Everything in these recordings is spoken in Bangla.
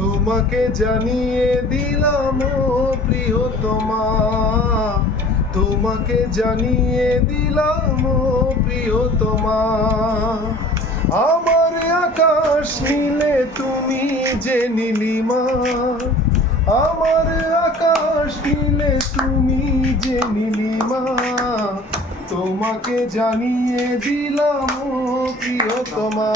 তোমাকে জানিয়ে দিলাম ও প্রিয়তমা, তোমাকে জানিয়ে দিলাম ও প্রিয়তমা। আমার আকাশ নীলে তুমি যে নীলিমা, আমার আকাশ নীলে তুমি যে নীলিমা। তোমাকে জানিয়ে দিলাম ও প্রিয়তমা,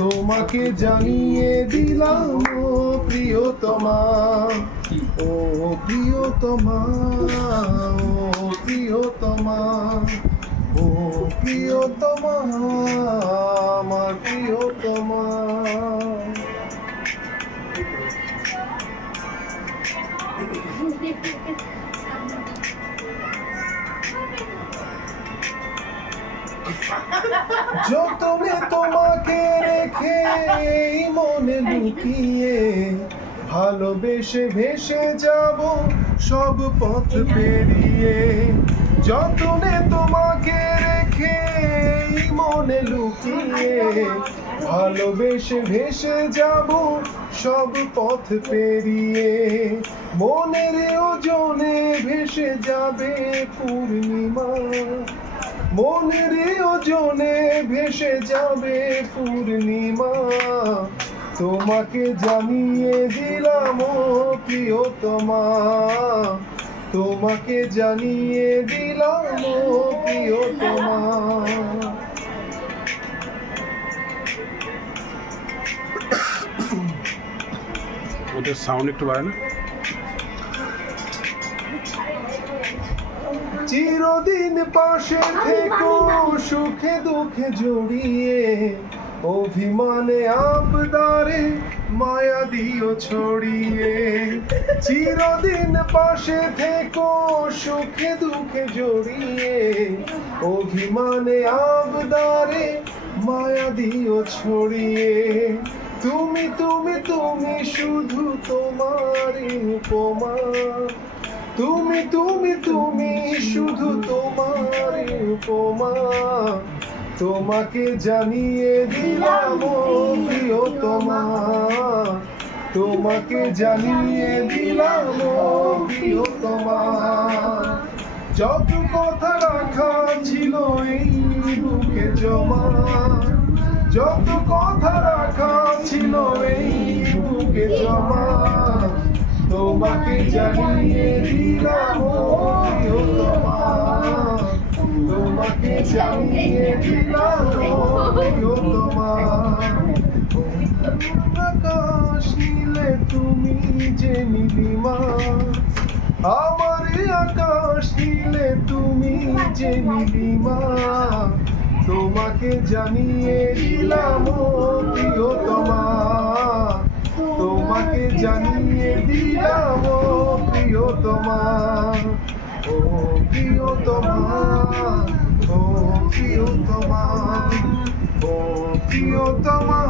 তোমাকে জানিয়ে দিলাম ও প্রিয়তমা। ও প্রিয়তমা, ও প্রিয়তমা, ও প্রিয়তমা, আমার প্রিয়তমা। যতনে তোমাকে রেখে এই মনে লুকিয়ে, ভালোবেসে ভেসে যাব সব পথ পেরিয়ে। যতনে তোমাকে রেখে এই মনে লুকিয়ে, ভালোবেসে ভেসে যাব সব পথ পেরিয়ে। মনের ওজনে ভেসে যাবে পূর্ণিমা, মনের ওজনে ভেসে যাবে পূর্ণিমা। তোমাকে জানিয়ে দিলাম ও প্রিয়তমা, তোমাকে জানিয়ে দিলাম ও প্রিয়তমা। ওদের সাউন্ড একটু বাড়ে না? চিরদিন পাশে থেকো সুখে দুঃখে জড়িয়ে, অভিমানে আবদারে মায়া দিও ছড়িয়ে। চিরদিন পাশে থেকো সুখে দুঃখে জড়িয়ে, অভিমানে আবদারে মায়া দিও ছড়িয়ে। তুমি তুমি তুমি শুধু তোমারই উপমা, তুমি তুমি তুমি শুধু তোমারই উপমা। তোমাকে জানিয়ে দিলাম ও প্রিয়তমা, তোমাকে জানিয়ে দিলাম ও প্রিয়তমা। যত কথা রাখা ছিল এই বুকে জমা, যত কথা রাখা ছিল এই বুকে জমা। তোমাকে জানিয়ে দিলাম ও প্রিয়তমা, তোমাকে জানিয়ে দিলাম ও প্রিয়তমা। আকাশ নীলে তুমি যে নীলিমা, আমার আকাশ নীলে তুমি যে নীলিমা। তোমাকে জানিয়ে দিলাম ও প্রিয়তমা, তোমাকে জানিয়ে দিলাম ও প্রিয়তমা। ও প্রিয়তমা, ও প্রিয়তমা, ও প্রিয়তমা।